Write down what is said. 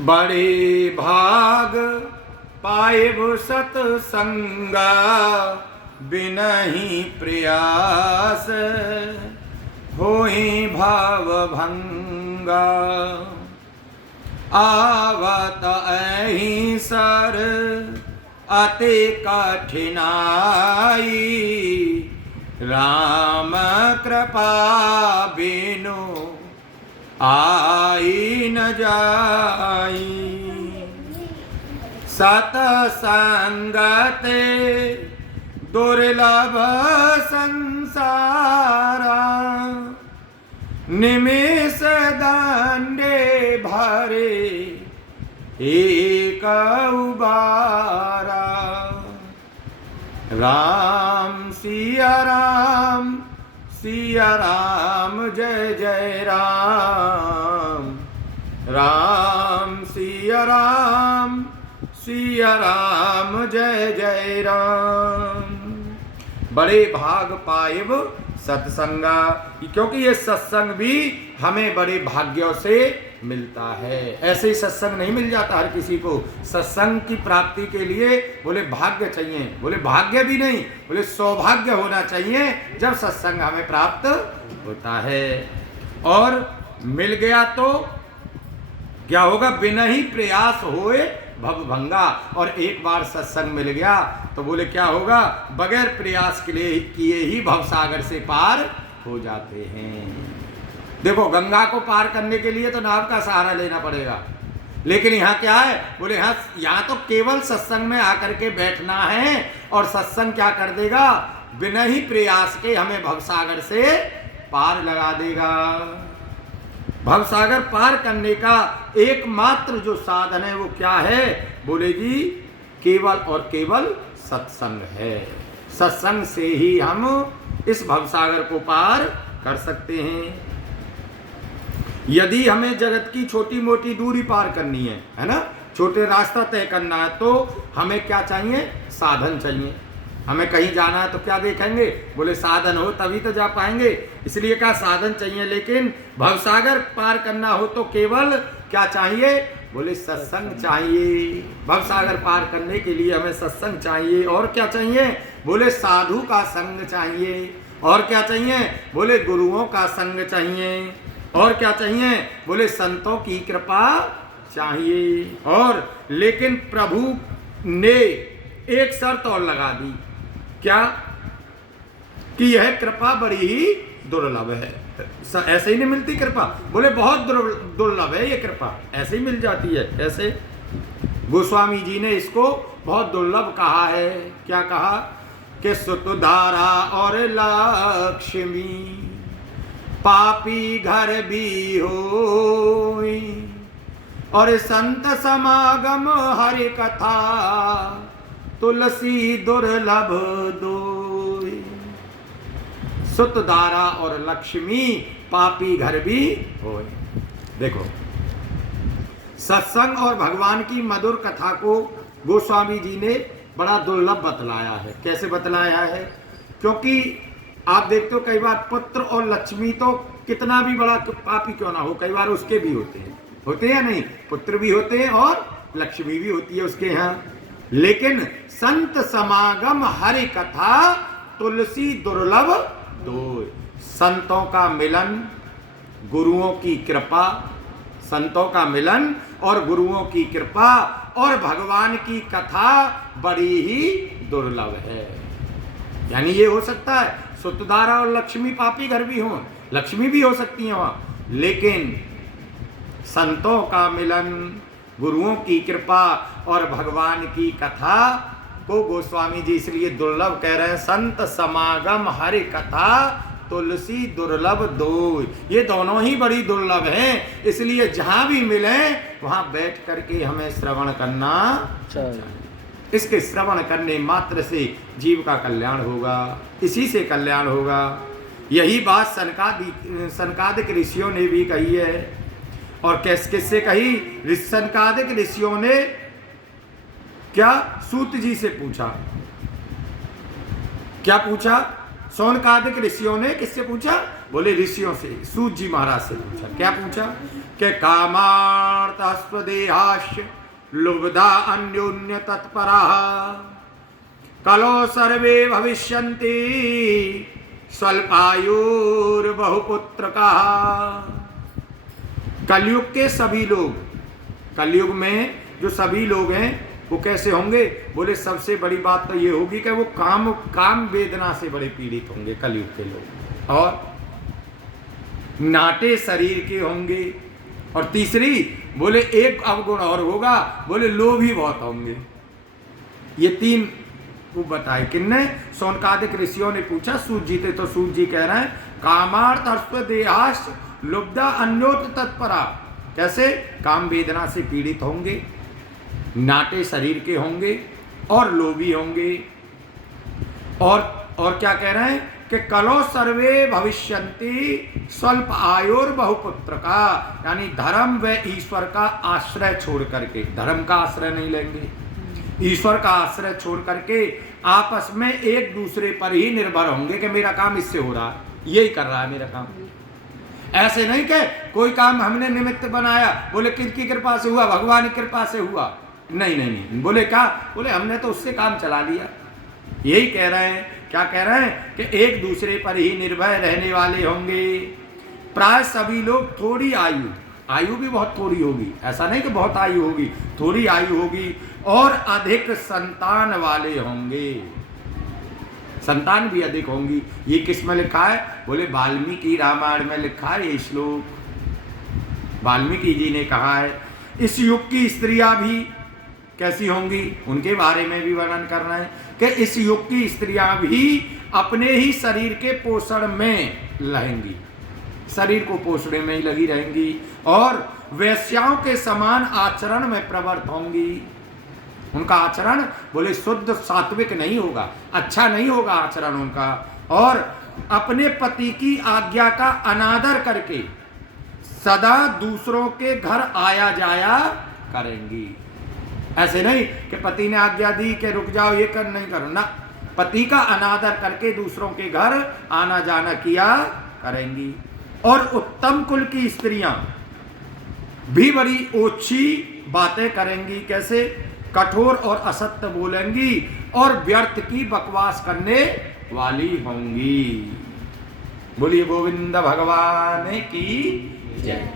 बड़े भाग पाए सतसंगा बिनहि प्रयास होई भाव भंगा। आवत अहि सर अति कठिनाई राम कृपा बिनु आई न जाई। सतसंगते दुर्लभ संसारा निमिष दंडे भरे एक उबारा। राम सिया राम जय जय राम। राम सिया राम जय जय राम। बड़े भाग पाएब सत्संगा, क्योंकि ये सत्संग भी हमें बड़े भाग्यों से मिलता है। ऐसे ही सत्संग नहीं मिल जाता हर किसी को। सत्संग की प्राप्ति के लिए बोले भाग्य चाहिए, बोले भाग्य भी नहीं, बोले सौभाग्य होना चाहिए जब सत्संग हमें प्राप्त होता है। और मिल गया तो क्या होगा? बिना ही प्रयास होए भव भंगा। और एक बार सत्संग मिल गया तो बोले क्या होगा? बगैर प्रयास के लिए किए ही भवसागर से पार हो जाते हैं। देखो, गंगा को पार करने के लिए तो नाव का सहारा लेना पड़ेगा, लेकिन यहाँ क्या है? बोले यहाँ तो केवल सत्संग में आकर के बैठना है और सत्संग क्या कर देगा? बिना ही प्रयास के हमें भवसागर से पार लगा देगा। भवसागर पार करने का एकमात्र जो साधन है वो क्या है? बोले जी, केवल और केवल सत्संग है। सत्संग से ही हम इस भवसागर को पार कर सकते हैं। यदि हमें जगत की छोटी मोटी दूरी पार करनी है ना, छोटे रास्ता तय करना है, तो हमें क्या चाहिए? साधन चाहिए। हमें कहीं जाना है तो क्या देखेंगे? बोले साधन हो तभी तो जा पाएंगे, इसलिए क्या साधन चाहिए। लेकिन भवसागर पार करना हो तो केवल क्या चाहिए? बोले सत्संग चाहिए। भवसागर पार करने के लिए हमें सत्संग चाहिए। और क्या चाहिए? बोले साधु का संग चाहिए। और क्या चाहिए? बोले गुरुओं का संग चाहिए। और क्या चाहिए? बोले संतों की कृपा चाहिए। और लेकिन प्रभु ने एक शर्त और लगा दी। क्या? कि यह कृपा बड़ी ही दुर्लभ है। ऐसे ही नहीं मिलती कृपा। बोले बहुत दुर्लभ है ये कृपा, ऐसे ही मिल जाती है। ऐसे गोस्वामी जी ने इसको बहुत दुर्लभ कहा है। क्या कहा? कि सुतधारा और लक्ष्मी पापी घर भी होई और संत समागम हरि कथा तुलसी दुर्लभ दोई। सुतधारा और लक्ष्मी पापी घर भी होए। देखो, सत्संग और भगवान की मधुर कथा को गोस्वामी जी ने बड़ा दुर्लभ बतलाया है। कैसे बतलाया है? क्योंकि आप देखते हो कई बार पुत्र और लक्ष्मी तो कितना भी बड़ा पापी क्यों ना हो, कई बार उसके भी होते हैं या नहीं? पुत्र भी होते हैं और लक्ष्मी भी होती है उसके यहाँ। लेकिन संत समागम हरि कथा तुलसी दुर्लभ दो। संतों का मिलन, गुरुओं की कृपा, संतों का मिलन और गुरुओं की कृपा और भगवान की कथा बड़ी ही दुर्लभ है। यानी ये हो सकता है सुतधारा और लक्ष्मी पापी घर भी हों, लक्ष्मी भी हो सकती है वहां, लेकिन संतों का मिलन, गुरुओं की कृपा और भगवान की कथा को गोस्वामी जी इसलिए दुर्लभ कह रहे हैं। संत समागम हरि कथा तुलसी दुर्लभ दो। ये दोनों ही बड़ी दुर्लभ हैं, इसलिए जहां भी मिले वहां बैठ करके हमें श्रवण करना चाहिए। इसके श्रवण करने मात्र से जीव का कल्याण होगा, इसी से कल्याण होगा। यही बात सनकादिक ऋषियों ने भी कही है। और किससे कही? सनकादिक ऋषियों ने क्या सूत जी से पूछा। क्या पूछा? सौनकादिक ऋषियों ने किससे पूछा? बोले ऋषियों से, सूत जी महाराज से पूछा। क्या पूछा? के कामार्थस्वदेहाश्च लुब्धा अन्योन्य तत्परा कलो सर्वे भविष्यन्ति स्वल्पायुर्बहुपुत्रका। कलयुग के सभी लोग, कलयुग में जो सभी लोग हैं वो कैसे होंगे? बोले सबसे बड़ी बात तो ये होगी कि वो काम वेदना से बड़े पीड़ित होंगे कलयुग के लोग, और नाटे शरीर के होंगे। और तीसरी बोले एक अवगुण और होगा, बोले लोभी बहुत होंगे। ये तीन वो बताए किन्ने? शौनकादिक ऋषियों ने पूछा सूत जी थे, तो सूत जी कह रहे हैं कामार्थ अश्वदेहाश लुब्धा अन्योत तत्परा। कैसे? काम वेदना से पीड़ित होंगे, नाटे शरीर के होंगे और लोभी होंगे। और क्या कह रहे हैं कि कलो सर्वे भविष्यन्ति स्वल्प आयुर बहुपुत्र का, यानी धर्म व ईश्वर का आश्रय छोड़ करके, धर्म का आश्रय नहीं लेंगे, ईश्वर का आश्रय छोड़ करके आपस में एक दूसरे पर ही निर्भर होंगे कि मेरा काम इससे हो रहा है, यही कर रहा है मेरा काम। ऐसे नहीं कि कोई काम हमने निमित्त बनाया, बोले किसकी कृपा से हुआ? भगवान की कृपा से हुआ। नहीं नहीं नहीं, बोले क्या? बोले हमने तो उससे काम चला लिया। यही कह रहे हैं, क्या कह रहे हैं कि एक दूसरे पर ही निर्भर रहने वाले होंगे। प्राय सभी लोग थोड़ी आयु भी बहुत थोड़ी होगी, ऐसा नहीं कि बहुत आयु होगी, थोड़ी आयु होगी, और अधिक संतान वाले होंगे, संतान भी अधिक होंगी। ये किस में लिखा है? बोले वाल्मीकि रामायण में लिखा है ये श्लोक। वाल्मीकि जी ने कहा है इस युग की स्त्रियां भी कैसी होंगी, उनके बारे में भी वर्णन कर रहे हैं कि इस युग की स्त्रियां भी अपने ही शरीर के पोषण में रहेंगी, शरीर को पोषण में ही लगी रहेंगी, और वैश्याओं के समान आचरण में प्रवृत्त होंगी। उनका आचरण बोले शुद्ध सात्विक नहीं होगा, अच्छा नहीं होगा आचरण उनका, और अपने पति की आज्ञा का अनादर करके सदा दूसरों के घर आया जाया करेंगी। ऐसे नहीं कि पति ने आज्ञा दी कि रुक जाओ ये कर, नहीं करो ना, पति का अनादर करके दूसरों के घर आना जाना किया करेंगी। और उत्तम कुल की स्त्रियां भी बड़ी ओछी बातें करेंगी। कैसे? कठोर और असत्य बोलेंगी और व्यर्थ की बकवास करने वाली होंगी। बोलिए गोविंद भगवान की जय।